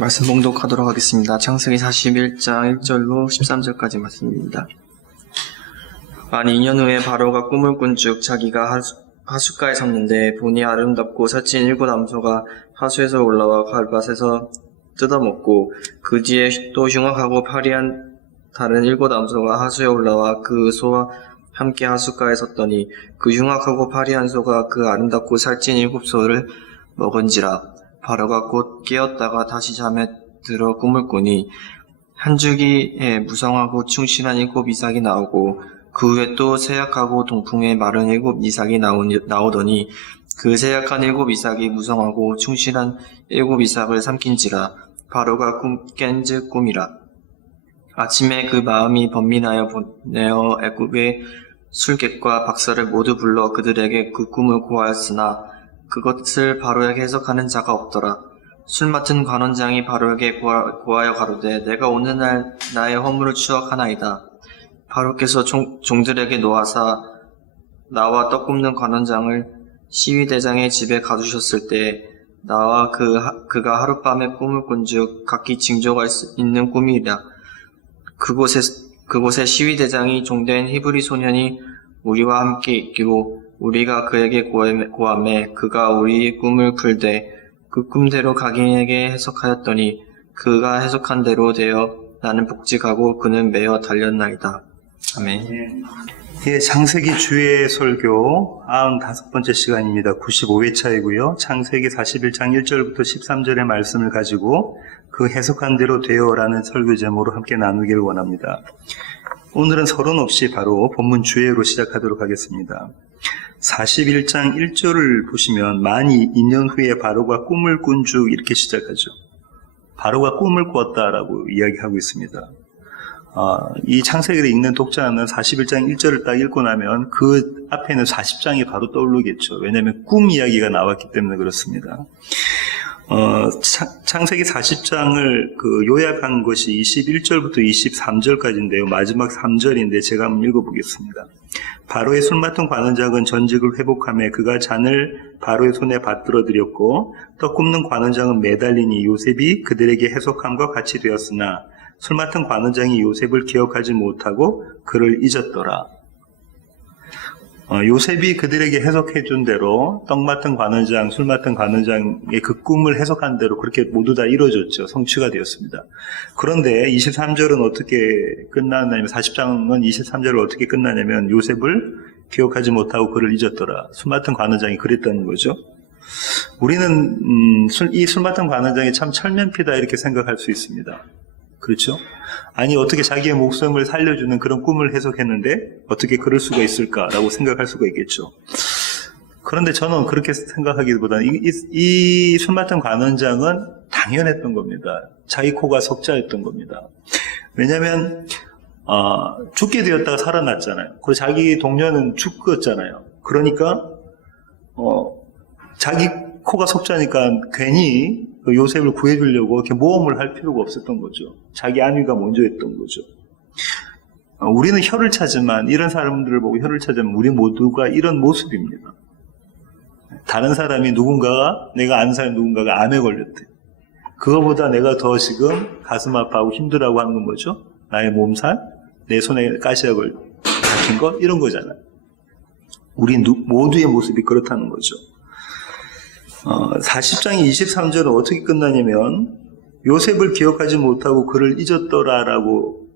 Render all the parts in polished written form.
말씀 봉독하도록 하겠습니다. 창세기 41장 1절로 13절까지 말씀입니다. 만 2년 후에 바로가 꿈을 꾼즉 자기가 하숫가에 섰는데 보니 아름답고 살찐 7 암소가 하수에서 올라와 갈밭에서 뜯어먹고 그 뒤에 또 흉악하고 파리한 다른 7 암소가 하수에 올라와 그 소와 함께 하숫가에 섰더니 그 흉악하고 파리한 소가 그 아름답고 살찐 7 소를 먹은지라. 바로가 곧 깨었다가 다시 잠에 들어 꿈을 꾸니 한 주기에 무성하고 충실한 7 이삭이 나오고 그 후에 또 세약하고 동풍에 마른 7 이삭이 나오더니 그 세약한 7 이삭이 무성하고 충실한 7 이삭을 삼킨지라. 바로가 깬즉 꿈이라. 아침에 그 마음이 번민하여 보내어 애굽의 술객과 박사를 모두 불러 그들에게 그 꿈을 고하였으나 그것을 바로에게 해석하는 자가 없더라. 술 맡은 관원장이 바로에게 고하여 가로되 내가 오늘날 나의 허물을 추억하나이다. 바로께서 종들에게 노하사 나와 떡 굽는 관원장을 시위대장의 집에 가두셨을 때 나와 그가 하룻밤에 꿈을 꾼즉 각기 징조가 있는 꿈이라. 그곳에 시위대장이 종된 히브리 소년이 우리와 함께 있기로 우리가 그에게 고하매 그가 우리의 꿈을 풀되 그 꿈대로 각인에게 해석하였더니 그가 해석한 대로 되어 나는 복직하고 그는 매어 달렸나이다. 아멘. 예, 창세기 주의 설교 95번째 시간입니다. 95회차이고요. 창세기 41장 1절부터 13절의 말씀을 가지고 그 해석한 대로 되어라는 설교 제목으로 함께 나누기를 원합니다. 오늘은 서론 없이 바로 본문 주예로 시작하도록 하겠습니다. 41장 1절을 보시면 만 2년 후에 바로가 꿈을 꾼즉 이렇게 시작하죠. 바로가 꿈을 꿨다라고 이야기하고 있습니다. 이 창세기를 읽는 독자는 41장 1절을 딱 읽고 나면 그 앞에는 40장이 바로 떠오르겠죠. 왜냐하면 꿈 이야기가 나왔기 때문에 그렇습니다. 창세기 40장을 요약한 것이 21절부터 23절까지인데요. 마지막 3절인데 제가 한번 읽어보겠습니다. 바로의 술 맡은 관원장은 전직을 회복하며 그가 잔을 바로의 손에 받들어 드렸고 떡 굽는 관원장은 매달리니 요셉이 그들에게 해석함과 같이 되었으나 술 맡은 관원장이 요셉을 기억하지 못하고 그를 잊었더라. 요셉이 그들에게 해석해 준 대로 떡 맡은 관원장, 술 맡은 관원장의 그 꿈을 해석한 대로 그렇게 모두 다 이루어졌죠. 성취가 되었습니다. 그런데 23절은 어떻게 끝나냐면 40장은 23절을 어떻게 끝나냐면 요셉을 기억하지 못하고 그를 잊었더라. 술 맡은 관원장이 그랬다는 거죠. 우리는 이 술 맡은 관원장이 참 철면피다 이렇게 생각할 수 있습니다. 그렇죠? 아니 어떻게 자기의 목숨을 살려주는 그런 꿈을 해석했는데 어떻게 그럴 수가 있을까라고 생각할 수가 있겠죠. 그런데 저는 그렇게 생각하기보다는 이 술 맡은 관원장은 당연했던 겁니다. 자기 코가 석자였던 겁니다. 왜냐하면 죽게 되었다가 살아났잖아요. 그리고 자기 동료는 죽었잖아요. 그러니까 자기 코가 석자니까 괜히 요셉을 구해주려고 이렇게 모험을 할 필요가 없었던 거죠. 자기 안위가 먼저 했던 거죠. 우리는 혀를 차지만 이런 사람들을 보고 혀를 차지만 우리 모두가 이런 모습입니다. 다른 사람이 내가 아는 사람 누군가가 암에 걸렸대. 그거보다 내가 더 지금 가슴 아파하고 힘들어하고 하는 건 뭐죠? 나의 몸살, 내 손에 가시약을 박힌 것 이런 거잖아요. 우리 모두의 모습이 그렇다는 거죠. 40장의 23절은 어떻게 끝나냐면 요셉을 기억하지 못하고 그를 잊었더라라고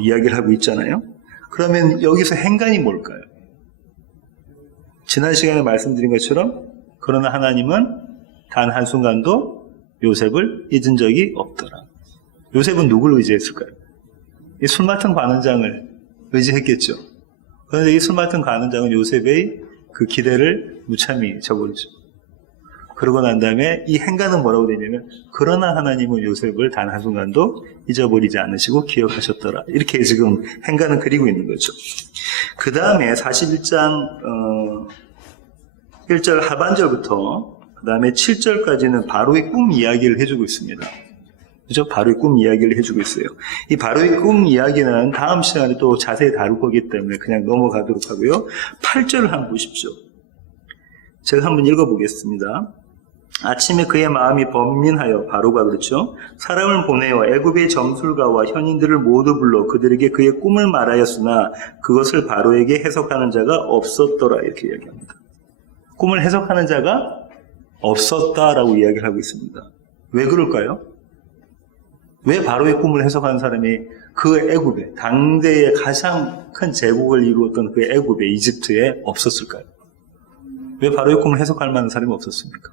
이야기를 하고 있잖아요. 그러면 여기서 행간이 뭘까요? 지난 시간에 말씀드린 것처럼 그러나 하나님은 단 한순간도 요셉을 잊은 적이 없더라. 요셉은 누구를 의지했을까요? 이 술 맡은 관원장을 의지했겠죠. 그런데 이 술 맡은 관원장은 요셉의 그 기대를 무참히 저버리죠. 그러고 난 다음에 이 행간은 뭐라고 되냐면 그러나 하나님은 요셉을 단 한순간도 잊어버리지 않으시고 기억하셨더라. 이렇게 지금 행간은 그리고 있는 거죠. 그 다음에 41장 1절 하반절부터 그 다음에 7절까지는 바로의 꿈 이야기를 해주고 있습니다. 그죠? 바로의 꿈 이야기를 해주고 있어요. 이 바로의 꿈 이야기는 다음 시간에 또 자세히 다룰 거기 때문에 그냥 넘어가도록 하고요. 8절을 한번 보십시오. 제가 한번 읽어보겠습니다. 아침에 그의 마음이 번민하여 바로가 그렇죠. 사람을 보내어 애굽의 점술가와 현인들을 모두 불러 그들에게 그의 꿈을 말하였으나 그것을 바로에게 해석하는 자가 없었더라 이렇게 이야기합니다. 꿈을 해석하는 자가 없었다라고 이야기를 하고 있습니다. 왜 그럴까요? 왜 바로의 꿈을 해석하는 사람이 그 애굽에 당대의 가장 큰 제국을 이루었던 그 애굽에 이집트에 없었을까요? 왜 바로의 꿈을 해석할 만한 사람이 없었습니까?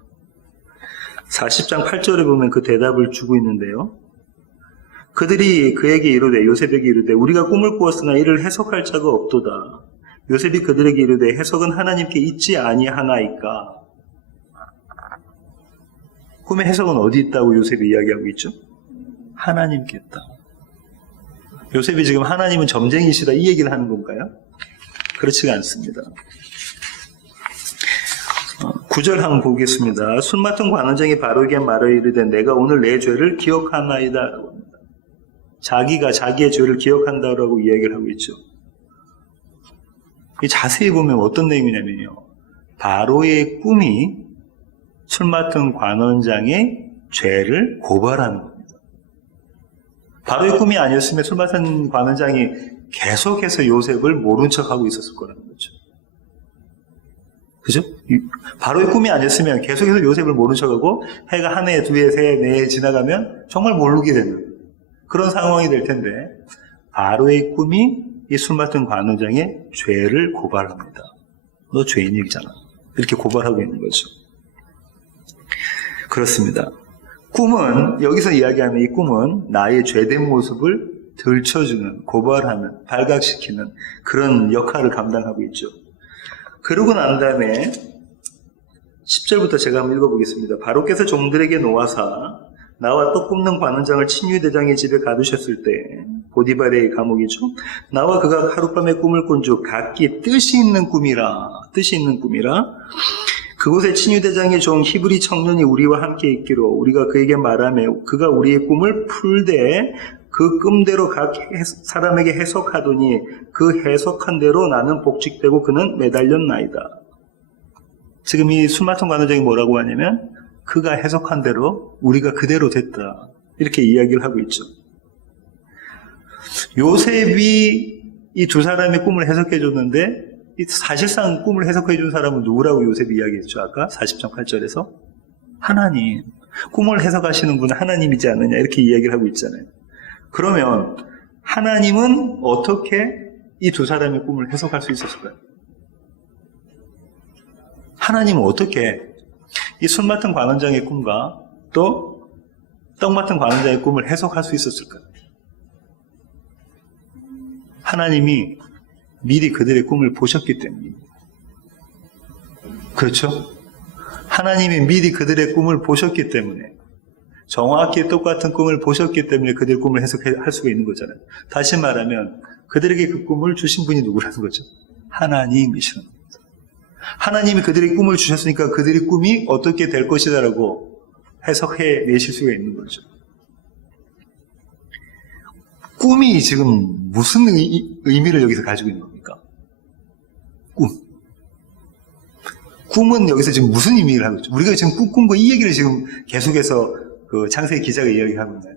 40장 8절에 보면 그 대답을 주고 있는데요. 그들이 그에게 이르되 요셉에게 이르되 우리가 꿈을 꾸었으나 이를 해석할 자가 없도다. 요셉이 그들에게 이르되 해석은 하나님께 있지 아니하나이까. 꿈의 해석은 어디 있다고 요셉이 이야기하고 있죠? 하나님께 있다. 요셉이 지금 하나님은 점쟁이시다 이 얘기를 하는 건가요? 그렇지가 않습니다. 9절 한번 보겠습니다. 술 맡은 관원장이 바로에게 말하여 이르되 내가 오늘 내 죄를 기억하나이다 라고 합니다. 자기가 자기의 죄를 기억한다라고 이야기를 하고 있죠. 자세히 보면 어떤 내용이냐면요. 바로의 꿈이 술 맡은 관원장의 죄를 고발하는 겁니다. 바로의 꿈이 아니었으면 술 맡은 관원장이 계속해서 요셉을 모른 척하고 있었을 거라는 거죠. 그죠? 바로의 꿈이 아니었으면 계속해서 요셉을 모른 척하고 해가 한 해, 두 해, 세 해, 네 해 지나가면 정말 모르게 되는 그런 상황이 될 텐데 바로의 꿈이 이 술 맡은 관원장의 죄를 고발합니다. 너 죄인이잖아. 이렇게 고발하고 있는 거죠. 그렇습니다. 꿈은 여기서 이야기하는 이 꿈은 나의 죄된 모습을 들춰주는, 고발하는, 발각시키는 그런 역할을 감당하고 있죠. 그러고 난 다음에 10절부터 제가 한번 읽어보겠습니다. 바로께서 종들에게 놓아사 나와 떡 굽는 관원장을 친위대장의 집에 가두셨을 때 보디발의 감옥이죠. 나와 그가 하룻밤에 꿈을 꾼 즉 각기 뜻이 있는 꿈이라 그곳에 친위대장의 종 히브리 청년이 우리와 함께 있기로 우리가 그에게 말하며 그가 우리의 꿈을 풀되 그 꿈대로 각 사람에게 해석하더니 그 해석한 대로 나는 복직되고 그는 매달렸나이다. 지금 이 술 맡은 관원장이 뭐라고 하냐면 그가 해석한 대로 우리가 그대로 됐다. 이렇게 이야기를 하고 있죠. 요셉이 이 두 사람의 꿈을 해석해 줬는데 사실상 꿈을 해석해 준 사람은 누구라고 요셉이 이야기했죠? 아까 40장 8절에서 하나님. 꿈을 해석하시는 분은 하나님이지 않느냐 이렇게 이야기를 하고 있잖아요. 그러면 하나님은 어떻게 이 두 사람의 꿈을 해석할 수 있었을까요? 하나님은 어떻게 이 술 맡은 관원장의 꿈과 또 떡 맡은 관원장의 꿈을 해석할 수 있었을까요? 하나님이 미리 그들의 꿈을 보셨기 때문입니다. 그렇죠? 하나님이 미리 그들의 꿈을 보셨기 때문에 정확히 똑같은 꿈을 보셨기 때문에 그들의 꿈을 해석할 수가 있는 거잖아요. 다시 말하면 그들에게 그 꿈을 주신 분이 누구라는 거죠? 하나님이시는 겁니다. 하나님이 그들에게 꿈을 주셨으니까 그들의 꿈이 어떻게 될 것이다라고 해석해 내실 수가 있는 거죠. 꿈이 지금 무슨 의미를 여기서 가지고 있는 겁니까? 꿈은 여기서 지금 무슨 의미를 하고 있죠? 우리가 지금 꾼 거 이 얘기를 지금 계속해서 그 창세기 기자가 이야기하고 있나요?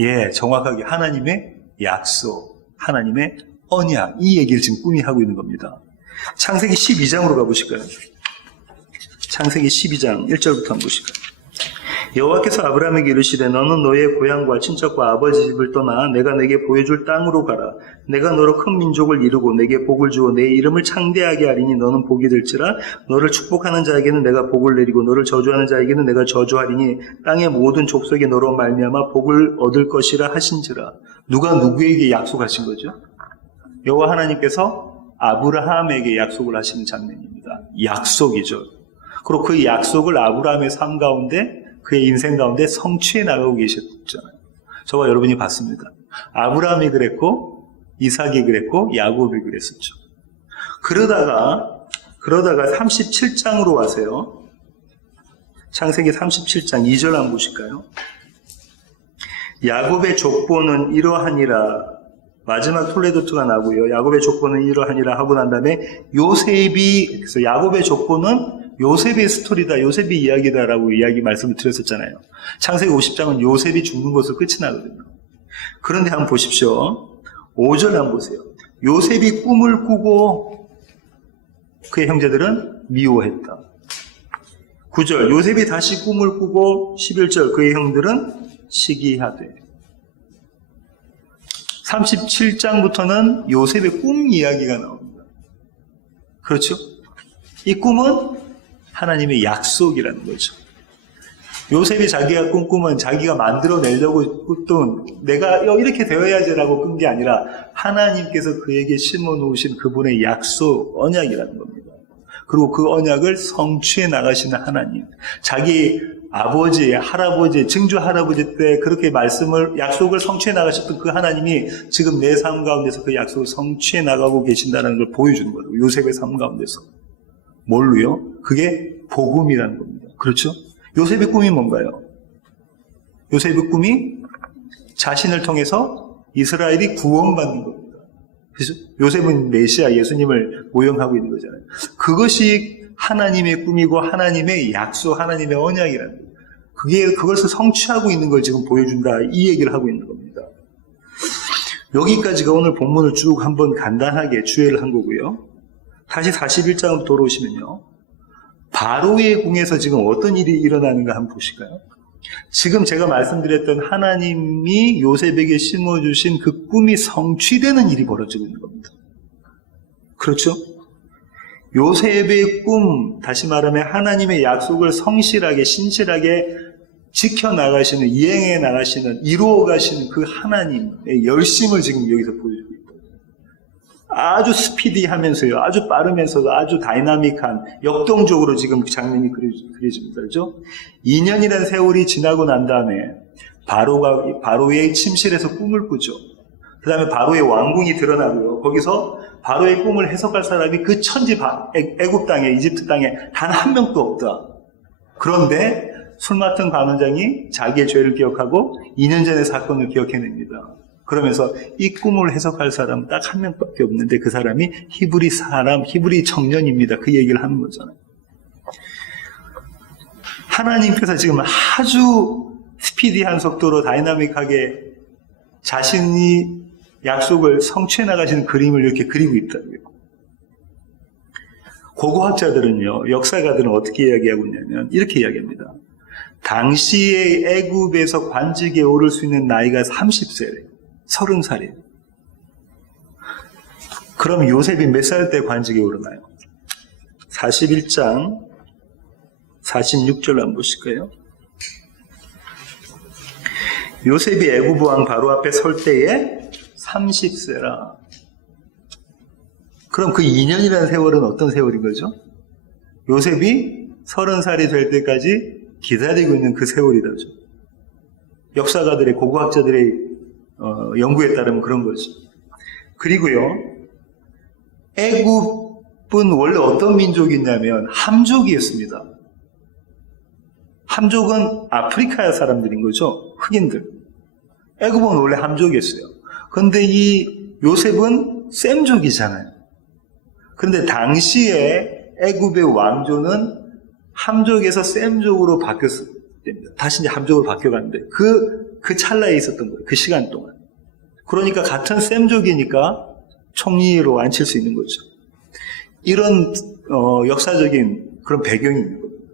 예, 정확하게 하나님의 약속, 하나님의 언약, 이 얘기를 지금 꿈이 하고 있는 겁니다. 창세기 12장으로 가보실까요? 창세기 12장 1절부터 한번 보실까요? 여호와께서 아브라함에게 이르시되 너는 너의 고향과 친척과 아버지 집을 떠나 내가 내게 보여줄 땅으로 가라. 내가 너로 큰 민족을 이루고 내게 복을 주어 내 이름을 창대하게 하리니 너는 복이 될지라. 너를 축복하는 자에게는 내가 복을 내리고 너를 저주하는 자에게는 내가 저주하리니 땅의 모든 족속이 너로 말미암아 복을 얻을 것이라 하신지라. 누가 누구에게 약속하신 거죠? 여호와 하나님께서 아브라함에게 약속을 하시는 장면입니다. 약속이죠. 그리고 그 약속을 아브라함의 삶 가운데 그의 인생 가운데 성취해 나가고 계셨잖아요. 저와 여러분이 봤습니다. 아브라함이 그랬고 이삭이 그랬고 야곱이 그랬었죠. 그러다가 37장으로 와세요. 창세기 37장 2절 한번 보실까요? 야곱의 족보는 이러하니라. 마지막 톨레도트가 나고요. 야곱의 족보는 이러하니라 하고 난 다음에 요셉이, 그래서 야곱의 족보는 요셉의 스토리다, 요셉의 이야기다라고 말씀을 드렸었잖아요. 창세기 50장은 요셉이 죽는 것으로 끝이 나거든요. 그런데 한번 보십시오. 5절 한번 보세요. 요셉이 꿈을 꾸고 그의 형제들은 미워했다. 9절 요셉이 다시 꿈을 꾸고 11절 그의 형들은 시기하되. 37장부터는 요셉의 꿈 이야기가 나옵니다. 그렇죠? 이 꿈은 하나님의 약속이라는 거죠. 요셉이 자기가 꾼 꿈은 자기가 만들어내려고 꾼 내가 이렇게 되어야지라고 꾼 게 아니라 하나님께서 그에게 심어놓으신 그분의 약속, 언약이라는 겁니다. 그리고 그 언약을 성취해 나가시는 하나님. 자기 아버지, 할아버지, 증조 할아버지 때 그렇게 약속을 성취해 나가셨던 그 하나님이 지금 내 삶 가운데서 그 약속을 성취해 나가고 계신다는 걸 보여주는 거예요. 요셉의 삶 가운데서. 뭘로요? 그게 복음이라는 겁니다. 그렇죠? 요셉의 꿈이 뭔가요? 요셉의 꿈이 자신을 통해서 이스라엘이 구원받는 겁니다. 그래서 요셉은 메시아 예수님을 모형하고 있는 거잖아요. 그것이 하나님의 꿈이고 하나님의 약속, 하나님의 언약이라는 거예요. 그것을 성취하고 있는 걸 지금 보여준다, 이 얘기를 하고 있는 겁니다. 여기까지가 오늘 본문을 쭉 한번 간단하게 주의를 한 거고요. 다시 41장으로 돌아오시면요. 바로의 궁에서 지금 어떤 일이 일어나는가 한번 보실까요? 지금 제가 말씀드렸던 하나님이 요셉에게 심어주신 그 꿈이 성취되는 일이 벌어지고 있는 겁니다. 그렇죠? 요셉의 꿈, 다시 말하면 하나님의 약속을 성실하게, 신실하게 지켜나가시는, 이행해 나가시는, 이루어가시는 그 하나님의 열심을 지금 여기서 보여주고 있다. 아주 스피디하면서요, 아주 빠르면서도 아주 다이나믹한, 역동적으로 지금 장면이 그려집니다. 그렇죠? 2년이라는 세월이 지나고 난 다음에 바로의 침실에서 꿈을 꾸죠. 그 다음에 바로의 왕궁이 드러나고요. 거기서 바로의 꿈을 해석할 사람이 그 천지 애굽 땅에, 이집트 땅에 단 한 명도 없다. 그런데 술 맡은 관원장이 자기의 죄를 기억하고 2년 전의 사건을 기억해냅니다. 그러면서 이 꿈을 해석할 사람 딱 한 명밖에 없는데 그 사람이 히브리 청년입니다. 그 얘기를 하는 거잖아요. 하나님께서 지금 아주 스피디한 속도로 다이나믹하게 자신이 약속을 성취해 나가시는 그림을 이렇게 그리고 있다고요. 고고학자들은요, 역사가들은 어떻게 이야기하고 있냐면 이렇게 이야기합니다. 당시에 애굽에서 관직에 오를 수 있는 나이가 30세래요. 30살이에요. 그럼 요셉이 몇 살 때 관직에 오르나요? 41장 46절 한번 보실까요? 요셉이 애굽 왕 바로 앞에 설 때에 30세라. 그럼 그 2년이라는 세월은 어떤 세월인 거죠? 요셉이 30살이 될 때까지 기다리고 있는 그 세월이라죠. 역사가들의, 고고학자들의 연구에 따르면 그런 거죠. 그리고요, 애굽은 원래 어떤 민족이냐면 함족이었습니다. 함족은 아프리카 사람들인 거죠. 흑인들. 애굽은 원래 함족이었어요. 그런데 이 요셉은 셈족이잖아요. 그런데 당시에 애굽의 왕조는 함족에서 셈족으로 바뀌었습니다. 다시 이제 함족으로 바뀌어갔는데 그 찰나에 있었던 거예요. 그 시간 동안. 그러니까 같은 셈족이니까 총리로 앉힐 수 있는 거죠. 이런 역사적인 그런 배경이 있는 겁니다.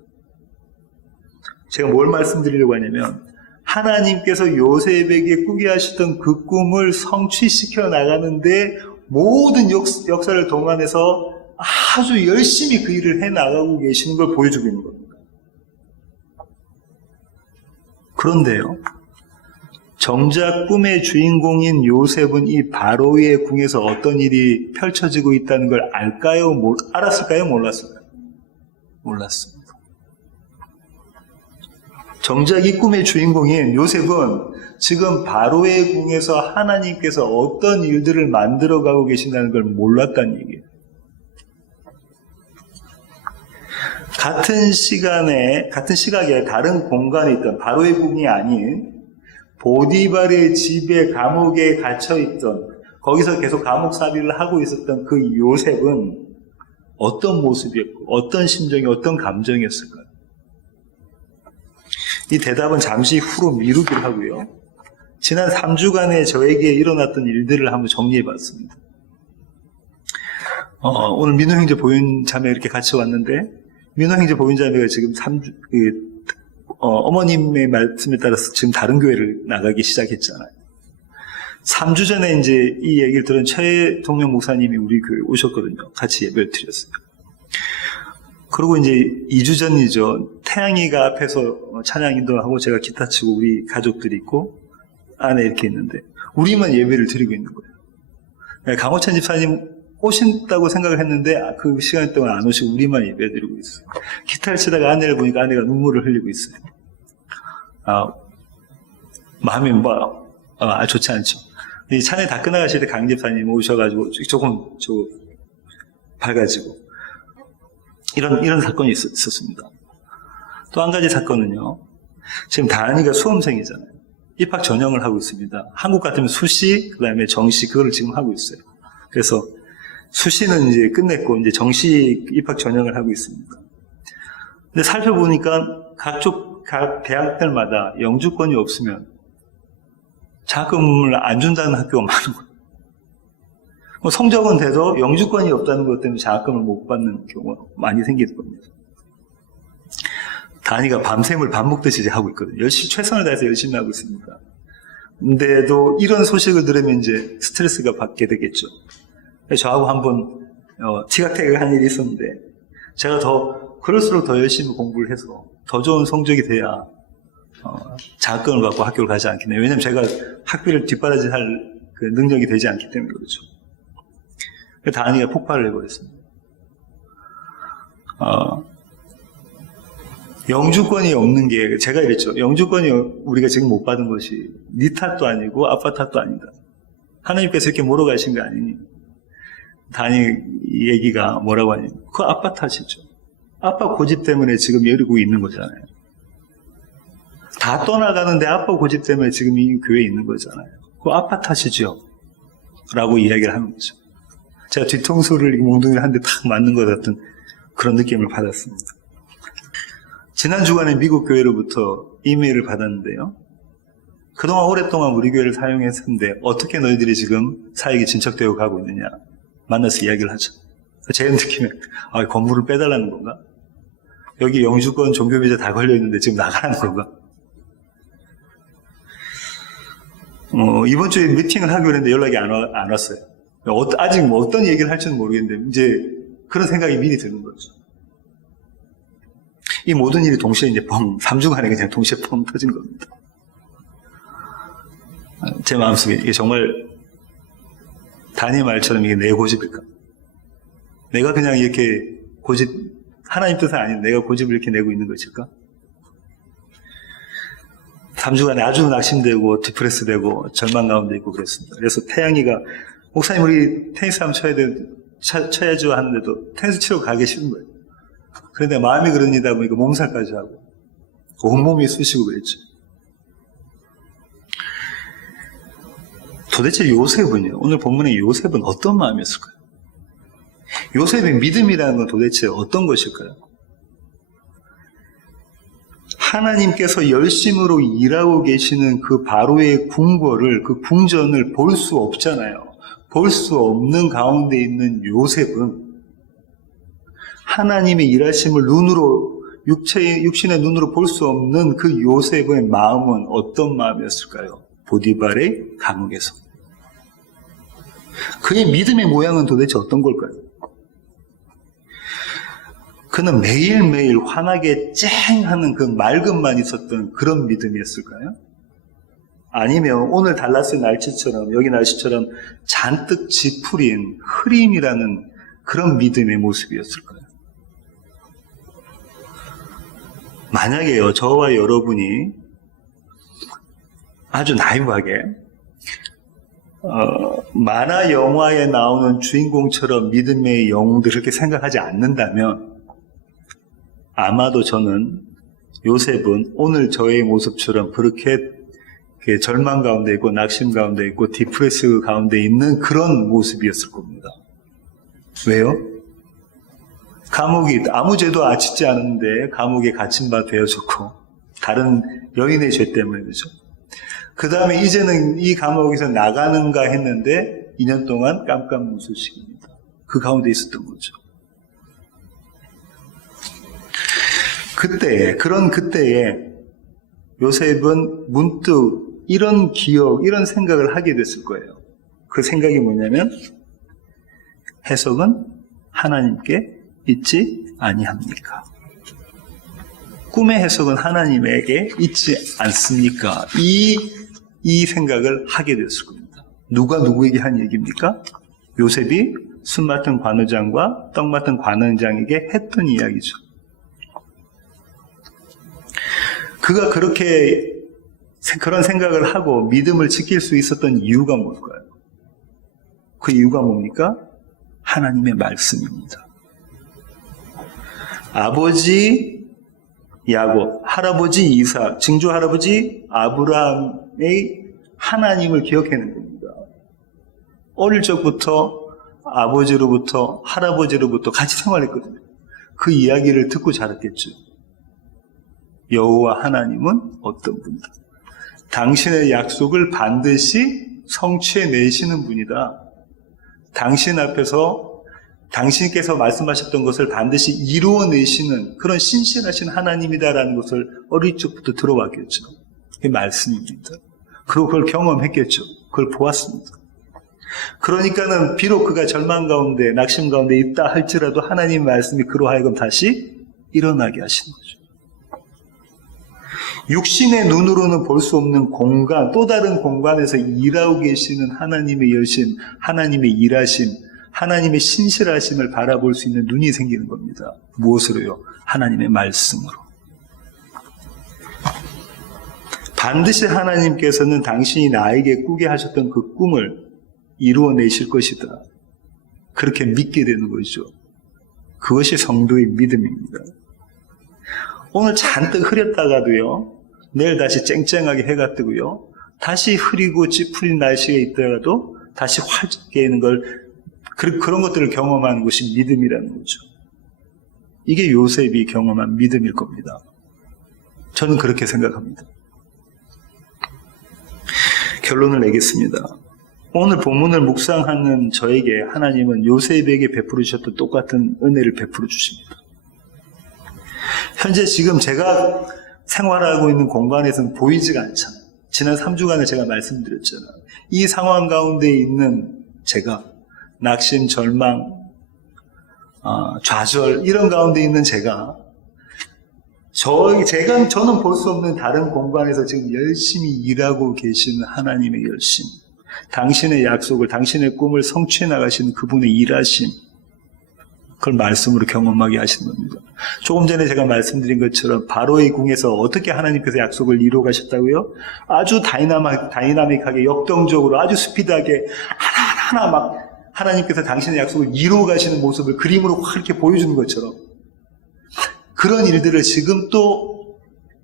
제가 뭘 말씀드리려고 하냐면 하나님께서 요셉에게 꾸게 하시던 그 꿈을 성취시켜 나가는데 모든 역사를 동반해서 아주 열심히 그 일을 해나가고 계시는 걸 보여주고 있는 겁니다. 그런데요, 정작 꿈의 주인공인 요셉은 이 바로의 궁에서 어떤 일이 펼쳐지고 있다는 걸 알았을까요? 몰랐을까요? 몰랐습니다. 정작 이 꿈의 주인공인 요셉은 지금 바로의 궁에서 하나님께서 어떤 일들을 만들어가고 계신다는 걸 몰랐다는 얘기예요. 같은 시각에 다른 공간에 있던 바로의 궁이 아닌 보디발의 집에 감옥에 갇혀있던, 거기서 계속 감옥살이를 하고 있었던 그 요셉은 어떤 모습이었고 어떤 심정이 어떤 감정이었을까요? 이 대답은 잠시 후로 미루기로 하고요. 지난 3주간에 저에게 일어났던 일들을 한번 정리해 봤습니다. 오늘 민호 형제 보윤 자매 이렇게 같이 왔는데, 민호 형제 보윤 자매가 지금 어머님의 말씀에 따라서 지금 다른 교회를 나가기 시작했잖아요. 3주 전에 이제 이 얘기를 들은 최동명 목사님이 우리 교회에 오셨거든요. 같이 예배를 드렸어요. 그리고 이제 2주 전이죠. 태양이가 앞에서 찬양 인도하고 제가 기타 치고 우리 가족들이 있고 안에 이렇게 있는데 우리만 예배를 드리고 있는 거예요. 강호찬 집사님 오신다고 생각을 했는데 그 시간 동안 안 오시고 우리만 예배 드리고 있어요. 기타를 치다가 아내를 보니까 아내가 눈물을 흘리고 있어요. 마음이 좋지 않죠. 이 찬양 다 끝나가실 때 강 집사님 오셔가지고 조금 밝아지고 이런 사건이 있었습니다. 또 한 가지 사건은요. 지금 다은이가 수험생이잖아요. 입학 전형을 하고 있습니다. 한국 같으면 수시, 그 다음에 정시 그거를 지금 하고 있어요. 그래서 수시는 이제 끝냈고 이제 정시 입학 전형을 하고 있습니다. 근데 살펴보니까 각 대학들마다 영주권이 없으면 자금을 안 준다는 학교가 많은 거예요. 성적은 돼도 영주권이 없다는 것 때문에 장학금을 못 받는 경우가 많이 생기는 겁니다. 다니가 밤샘을 밥 먹듯이 이제 하고 있거든요. 최선을 다해서 열심히 하고 있습니다. 근데도 이런 소식을 들으면 이제 스트레스가 받게 되겠죠. 저하고 한번 티격태격을 한 일이 있었는데 제가 그럴수록 더 열심히 공부를 해서 더 좋은 성적이 돼야 장학금을 받고 학교를 가지 않겠네요. 왜냐면 제가 학비를 뒷바라지 할 그 능력이 되지 않기 때문에 그렇죠. 다은이가 폭발을 해버렸습니다. 영주권이 없는 게 제가 이랬죠. 영주권이 우리가 지금 못 받은 것이 네 탓도 아니고 아빠 탓도 아니다. 하나님께서 이렇게 몰아가신 거 아니니? 다은이 얘기가 뭐라고 하니? 그거 아빠 탓이죠. 아빠 고집 때문에 지금 이러고 있는 거잖아요. 다 떠나가는데 아빠 고집 때문에 지금 이 교회에 있는 거잖아요. 그거 아빠 탓이죠. 라고 이야기를 하는 거죠. 제가 뒤통수를 몽둥이를 한 대 탁 맞는 것 같은 그런 느낌을 받았습니다. 지난 주간에 미국 교회로부터 이메일을 받았는데요. 그동안 오랫동안 우리 교회를 사용했는데 어떻게 너희들이 지금 사역이 진척되어 가고 있느냐 만나서 이야기를 하죠. 제 느낌에 건물을 빼달라는 건가? 여기 영주권 종교비자 다 걸려있는데 지금 나가라는 건가? 이번 주에 미팅을 하기로 했는데 연락이 안 왔어요. 아직 어떤 얘기를 할지는 모르겠는데 이제 그런 생각이 미리 드는 거죠. 이 모든 일이 동시에 이제 3주간에 그냥 동시에 터진 겁니다. 제 마음속에 이게 정말 다니엘 말처럼 이게 내 고집일까? 내가 그냥 이렇게 하나님 뜻은 아닌 내가 고집을 이렇게 내고 있는 것일까? 3주간에 아주 낙심되고 디프레스되고 절망 가운데 있고 그랬습니다. 그래서 태양이가 목사님 우리 테니스 한번 쳐야죠 하는데도 테니스 치러 가기 싫은 거예요. 그런데 마음이 그러니다 보니까 몸살까지 하고 온몸이 쑤시고 그랬죠. 도대체 요셉은요, 오늘 본문의 요셉은 어떤 마음이었을까요? 요셉의 믿음이라는 건 도대체 어떤 것일까요? 하나님께서 열심으로 일하고 계시는 그 바로의 궁궐을, 그 궁전을 볼 수 없잖아요. 볼 수 없는 가운데 있는 요셉은 하나님의 일하심을 육신의 눈으로 볼 수 없는 그 요셉의 마음은 어떤 마음이었을까요? 보디발의 감옥에서. 그의 믿음의 모양은 도대체 어떤 걸까요? 그는 매일매일 환하게 쨍 하는 그 맑음만 있었던 그런 믿음이었을까요? 아니면 오늘 달라스의 날씨처럼, 여기 날씨처럼 잔뜩 지푸린 흐림이라는 그런 믿음의 모습이었을까요? 만약에요, 저와 여러분이 아주 나이브하게 만화 영화에 나오는 주인공처럼 믿음의 영웅들 그렇게 생각하지 않는다면 아마도 저는 요셉은 오늘 저의 모습처럼 그렇게 절망 가운데 있고 낙심 가운데 있고 디프레스 가운데 있는 그런 모습이었을 겁니다. 왜요? 감옥이 아무 죄도 짓지 않았는데 감옥에 갇힌 바 되어졌고 다른 여인의 죄 때문에 그죠. 그 다음에 이제는 이 감옥에서 나가는가 했는데 2년 동안 깜깜무소식입니다. 그 가운데 있었던 거죠. 그때에 요셉은 문득 이런 기억, 이런 생각을 하게 됐을 거예요. 그 생각이 뭐냐면 해석은 하나님께 있지 아니합니까? 꿈의 해석은 하나님에게 있지 않습니까? 이 생각을 하게 됐을 겁니다. 누가 누구에게 한 얘기입니까? 요셉이 술 맡은 관우장과 떡 맡은 관원장에게 했던 이야기죠. 그가 그런 생각을 하고 믿음을 지킬 수 있었던 이유가 뭘까요? 그 이유가 뭡니까? 하나님의 말씀입니다. 아버지 야곱, 할아버지 이삭, 증조 할아버지 아브라함의 하나님을 기억해낸 겁니다. 어릴 적부터 아버지로부터 할아버지로부터 같이 생활했거든요. 그 이야기를 듣고 자랐겠죠. 여호와 하나님은 어떤 분이다. 당신의 약속을 반드시 성취해내시는 분이다. 당신 앞에서 당신께서 말씀하셨던 것을 반드시 이루어내시는 그런 신실하신 하나님이다라는 것을 어릴 적부터 들어왔겠죠. 그게 말씀입니다. 그리고 그걸 경험했겠죠. 그걸 보았습니다. 그러니까는 비록 그가 절망 가운데 낙심 가운데 있다 할지라도 하나님의 말씀이 그로 하여금 다시 일어나게 하시는 거죠. 육신의 눈으로는 볼 수 없는 공간, 또 다른 공간에서 일하고 계시는 하나님의 여신, 하나님의 일하심, 하나님의 신실하심을 바라볼 수 있는 눈이 생기는 겁니다. 무엇으로요? 하나님의 말씀으로. 반드시 하나님께서는 당신이 나에게 꾸게 하셨던 그 꿈을 이루어내실 것이다. 그렇게 믿게 되는 거죠. 그것이 성도의 믿음입니다. 오늘 잔뜩 흐렸다가도요, 내일 다시 쨍쨍하게 해가 뜨고요, 다시 흐리고 찌푸린 날씨가 있더라도 다시 활짝 깨는 그런 것들을 경험하는 것이 믿음이라는 거죠. 이게 요셉이 경험한 믿음일 겁니다. 저는 그렇게 생각합니다. 결론을 내겠습니다. 오늘 본문을 묵상하는 저에게 하나님은 요셉에게 베풀어 주셨던 똑같은 은혜를 베풀어 주십니다. 현재 지금 제가 생활하고 있는 공간에서는 보이지가 않잖아요. 지난 3주간을 제가 말씀드렸잖아요. 이 상황 가운데 있는 제가 낙심, 절망, 좌절 이런 가운데 있는 저는 볼 수 없는 다른 공간에서 지금 열심히 일하고 계시는 하나님의 열심, 당신의 약속을, 당신의 꿈을 성취해 나가시는 그분의 일하심, 그걸 말씀으로 경험하게 하시는 겁니다. 조금 전에 제가 말씀드린 것처럼 바로의 궁에서 어떻게 하나님께서 약속을 이루어 가셨다고요? 아주 다이나믹하게 역동적으로 아주 스피드하게 하나하나 막 하나님께서 당신의 약속을 이루어 가시는 모습을 그림으로 확 이렇게 보여주는 것처럼 그런 일들을 지금 또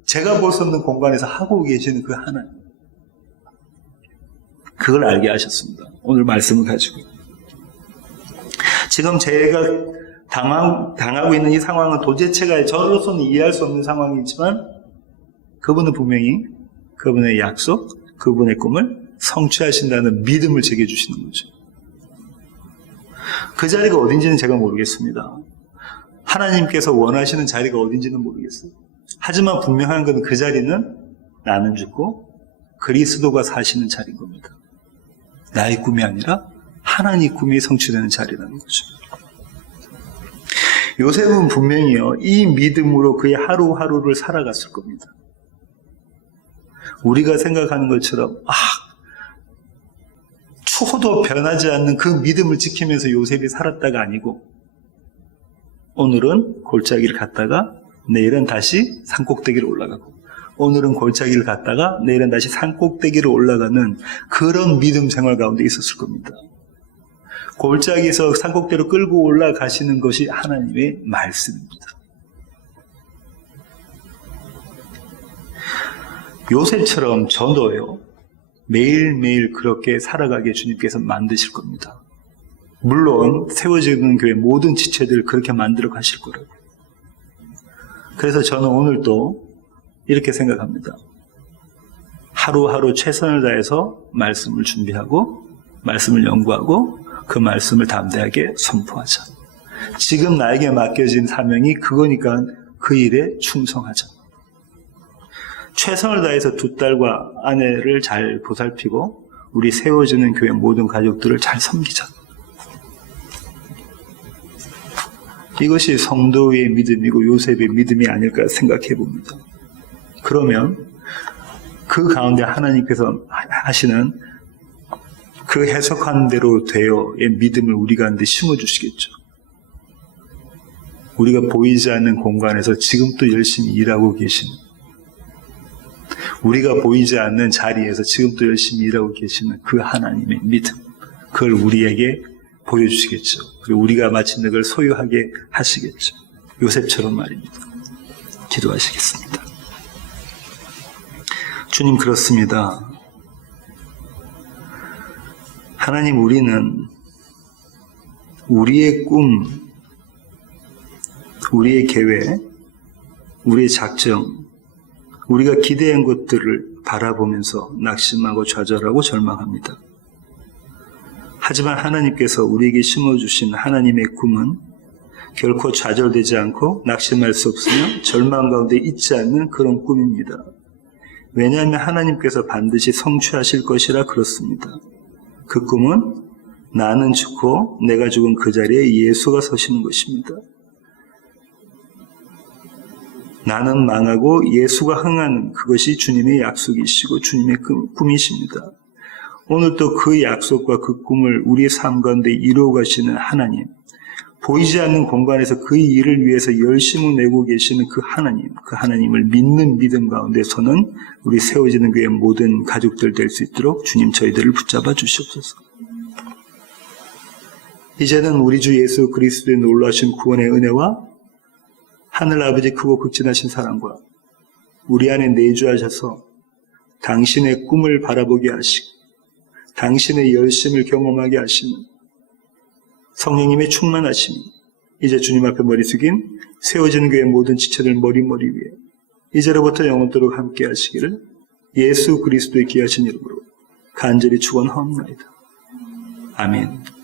제가 볼 수 없는 공간에서 하고 계시는 그 하나님, 그걸 알게 하셨습니다. 오늘 말씀을 가지고 지금 제가 당하고 있는 이 상황은 도대체가 저로서는 이해할 수 없는 상황이지만 그분은 분명히 그분의 약속, 그분의 꿈을 성취하신다는 믿음을 제게 주시는 거죠. 그 자리가 어딘지는 제가 모르겠습니다. 하나님께서 원하시는 자리가 어딘지는 모르겠어요. 하지만 분명한 건 그 자리는 나는 죽고 그리스도가 사시는 자리인 겁니다. 나의 꿈이 아니라 하나님의 꿈이 성취되는 자리라는 거죠. 요셉은 분명히요, 이 믿음으로 그의 하루하루를 살아갔을 겁니다. 우리가 생각하는 것처럼 초도 변하지 않는 그 믿음을 지키면서 요셉이 살았다가 아니고, 오늘은 골짜기를 갔다가 내일은 다시 산꼭대기로 올라가고, 오늘은 골짜기를 갔다가 내일은 다시 산꼭대기로 올라가는 그런 믿음 생활 가운데 있었을 겁니다. 골짜기에서 산꼭대기로 끌고 올라가시는 것이 하나님의 말씀입니다. 요셉처럼 저도요, 매일매일 그렇게 살아가게 주님께서 만드실 겁니다. 물론 세워지는 교회 모든 지체들을 그렇게 만들어 가실 거라고. 그래서 저는 오늘도 이렇게 생각합니다. 하루하루 최선을 다해서 말씀을 준비하고 말씀을 연구하고 그 말씀을 담대하게 선포하자. 지금 나에게 맡겨진 사명이 그거니까 그 일에 충성하자. 최선을 다해서 두 딸과 아내를 잘 보살피고 우리 세워지는 교회 모든 가족들을 잘 섬기자. 이것이 성도의 믿음이고 요셉의 믿음이 아닐까 생각해 봅니다. 그러면 그 가운데 하나님께서 하시는 그 해석한 대로 되어의 믿음을 우리 가운데 심어주시겠죠. 우리가 보이지 않는 공간에서 지금도 열심히 일하고 계신, 우리가 보이지 않는 자리에서 지금도 열심히 일하고 계시는 그 하나님의 믿음, 그걸 우리에게 보여주시겠죠. 그리고 우리가 마침내 그걸 소유하게 하시겠죠. 요셉처럼 말입니다. 기도하시겠습니다. 주님, 그렇습니다. 하나님, 우리는 우리의 꿈, 우리의 계획, 우리의 작정, 우리가 기대한 것들을 바라보면서 낙심하고 좌절하고 절망합니다. 하지만 하나님께서 우리에게 심어주신 하나님의 꿈은 결코 좌절되지 않고 낙심할 수 없으며 절망 가운데 있지 않는 그런 꿈입니다. 왜냐하면 하나님께서 반드시 성취하실 것이라 그렇습니다. 그 꿈은 나는 죽고 내가 죽은 그 자리에 예수가 서시는 것입니다. 나는 망하고 예수가 흥하는 그것이 주님의 약속이시고 주님의 꿈이십니다. 오늘 또 그 약속과 그 꿈을 우리의 삶 가운데 이루어 가시는 하나님, 보이지 않는 공간에서 그 일을 위해서 열심을 내고 계시는 그 하나님을 믿는 믿음 가운데서는 우리 세워지는 교회 모든 가족들 될 수 있도록 주님 저희들을 붙잡아 주시옵소서. 이제는 우리 주 예수 그리스도의 놀라신 구원의 은혜와 하늘 아버지 크고 극진하신 사랑과 우리 안에 내주하셔서 당신의 꿈을 바라보게 하시고 당신의 열심을 경험하게 하시는 성령님의 충만하심이 이제 주님 앞에 머리 숙인 세워지는 교회 모든 지체들 머리 위에 이제로부터 영원토록 함께 하시기를 예수 그리스도의 귀하신 이름으로 간절히 축원하옵나이다. 아멘.